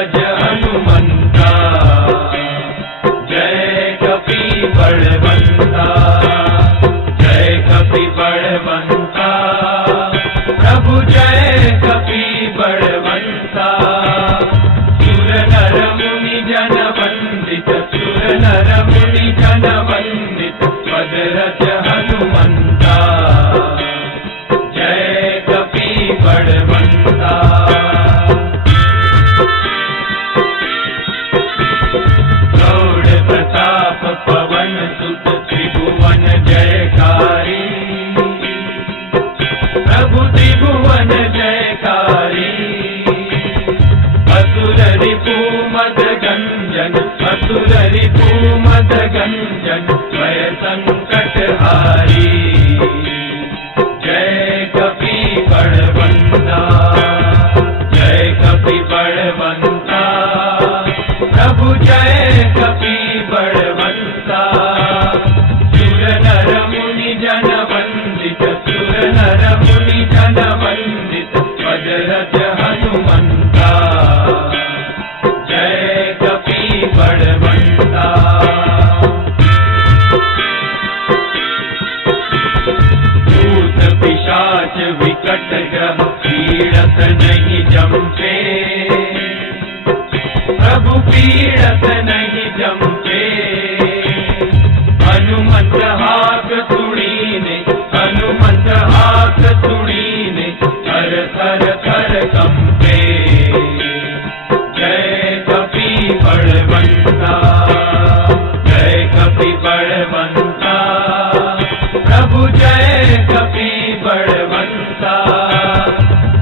भद्रज हनुमंता, जय कपि बलवंता, जय कपि बलवंता, प्रभु जय कपि बलवंता। सुर नर मुनि जन वंदित, सुर नर मुनि जन वंदित, भद्रज हनुमंता, जय कपि बलवंता। गौड़ प्रताप पवन सुत, त्रिभुवन जयकारी, प्रभु त्रिभुवन जयकारी। असुर रिपु मद गंजन, असुर रिपु मद गंजन, भय संकट हारी, जय कपि बलवंता, जय कपि बलवंता, प्रभु जय कपि बलवंता। सुर नर मुनि जन वंदित, सुर नर मुनि जन वंदित, भद्रज हनुमंता, जय कपि बलवंता। भूत पिशाच विकट ग्रह पीड़त नहीं जमते, प्रभु पीड़त नहीं जमते। हनुमंत हाथ सुनीने, हनुमंत हाथ सुनीने, थर थर थर कंपे, जय कपि बलवंता, जय कपि बलवंता, प्रभु जय कपि बलवंता।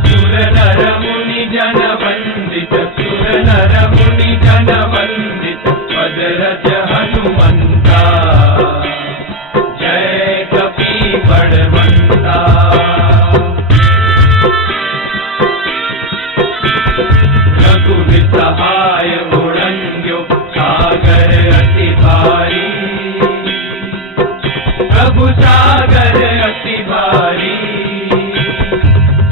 सुर नर मुनि जन वंदित, सुर नर मुनि जन वंदित, भद्रज हनुमंता, जय कपि बलवंता। रघुवीर सहाय उड़ंग्यो, सागर अति भारी, प्रभु सागर अति भारी।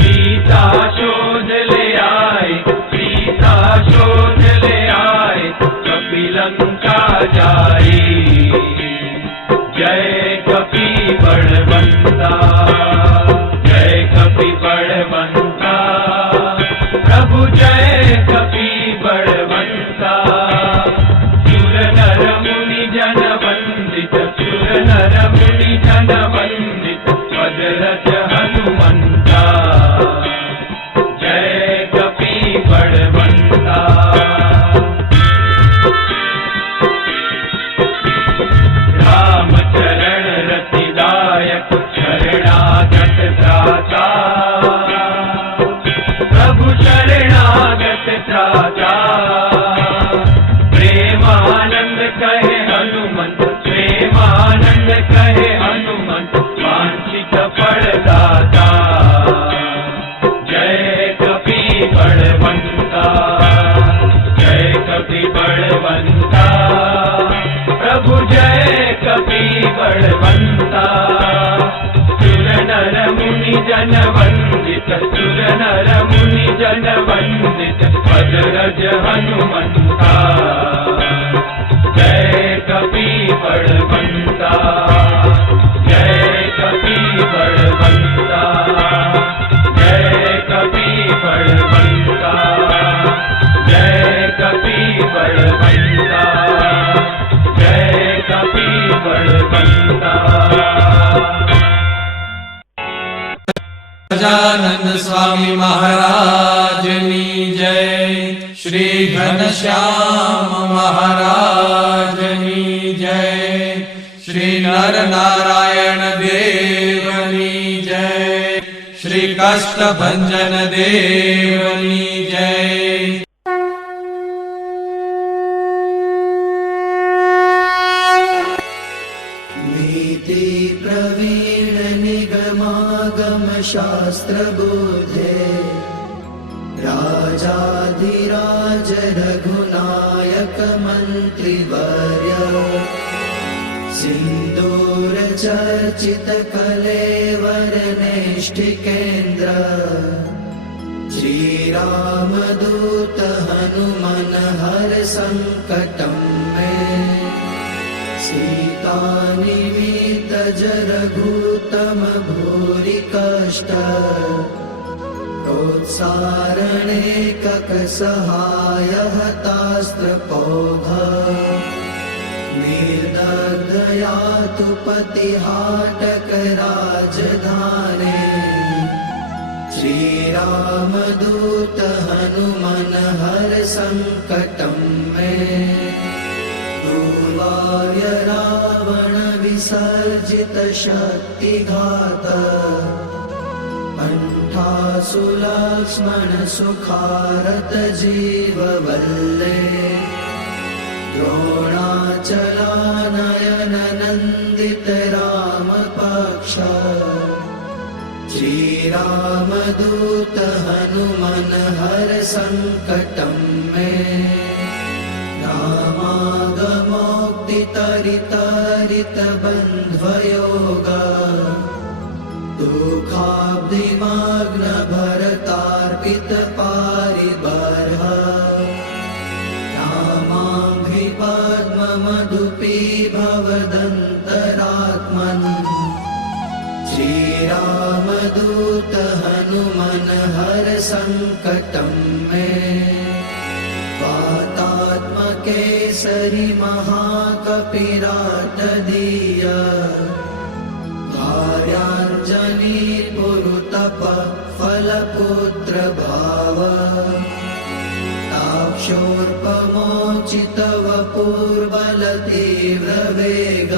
सीता शोध ले आए, सीता शोध ले आए, कपि लंका जाई, जय कपि बलवंता, जय कपि बलवंता, प्रभु जय कपि बलवंता। सुर नर मुनि जन वंदित, सुर नर मुनि जन वंदित, भद्रज हनुमंता, जय कपि बलवंता। राम चरण रतिदायक, शरणागत त्राता, प्रभु शरणागत त्राता। प्रेमानंद कहे हनुमंत, प्रेमानंद कहे हनुमंत, वांछित फलदाता, जय कपि बलवंता, जय कपि बलवंता, प्रभु जय कपि बलवंता। सुर नर मुनि जन वंदित, सुर नर मुनि जन वंदित, भद्रज हनुमंता, जय कपि बलवंता, जय कपि बलवंता, जय कपि बलवंता, जय कपि बलवंता, जय कपि बलवंता। गजानन स्वामी महाराजनी जय, श्री घनश्याम महाराजनी जय, श्री नर नारायण देवनी जय, श्री कष्टभंजन देवनी जय। नीति प्रवीण निगमागम शास्त्र बोधे, राजाधिराज रघुनायक मंत्रिवर्य, सिंदूर चर्चित कलेवर नेष्ठिकेन्द्र, श्री रामदूत हनुमंत सङ्कटं मे सीतानिमित्त जरघूतम भूरि कष्ट प्रोत्सारणे ककसहाय हतास्त्रपौघ निर्दग्धया तु पतिहाटक राजधाने श्रीरामदूत हनुमन हर संकटं मे दुर्वार्य रावण विसर्जित शक्तिघात कंठासु लक्ष्मण सुखारत जीववल्ले द्रोणाचलानयन नन्दित रामपक्ष श्रीरामदूत हनुमन हर संकटं मे रामागमोक्तितरितरित बन्ध्वयोग दुःखाब्धिमग्न भरतार्पित पारिबर्ह रामाङ्घ्रिपद्ममधुपी भवदन्तरात्मन् श्रीरामदूत हनुमन हर संकटं मे वातात्मकेसरि महाकपिराटदीय कार्याञ्जनी पुरुतप फलपुत्र भाव ताक्षोर्पमोचित वपुर्बल तीव्र वेग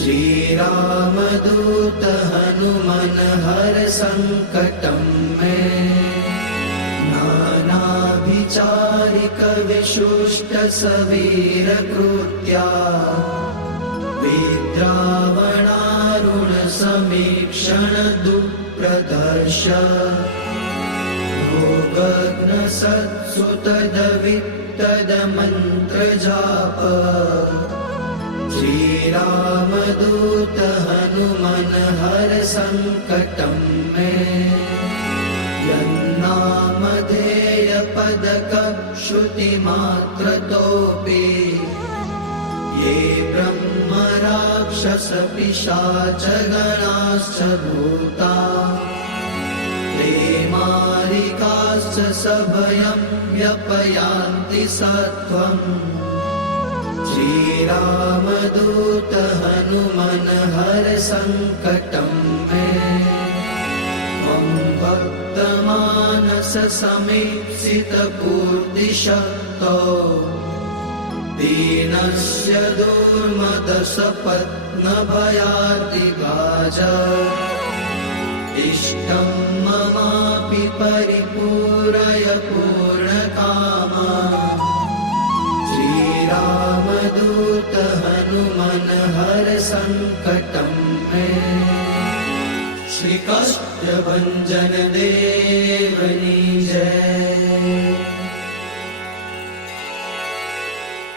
श्रीरामदूत हनुमन हर संकटं मे नानाभिचारिक विशुष्ट सवीर कृत्या विद्रावणारुण समीक्षण दुःप्रदर्श भोगग्न सत्सुतदवित्तद मन्त्र जाप श्रीरामदूत हनुमन हर संकटं मे यन्नामधेय पदक श्रुतिमात्रतोऽपि ये ब्रह्म राक्षस पिशाच गणाश्च भूता ते मारिकाश्च सभयं व्यपयान्ति सत्वम् श्रीरामदूत हनुमन हर संकटं मे त्वं भक्तमानस समीप्सित पूर्तिशक्तो दीनस्य दुर्मदसपत्नभयार्तिभाज इष्टं ममापि परिपूरय पूर्णकामा श्रीरामदूत हनुमन हर संकटं मे श्रीकाष्ठभञ्जन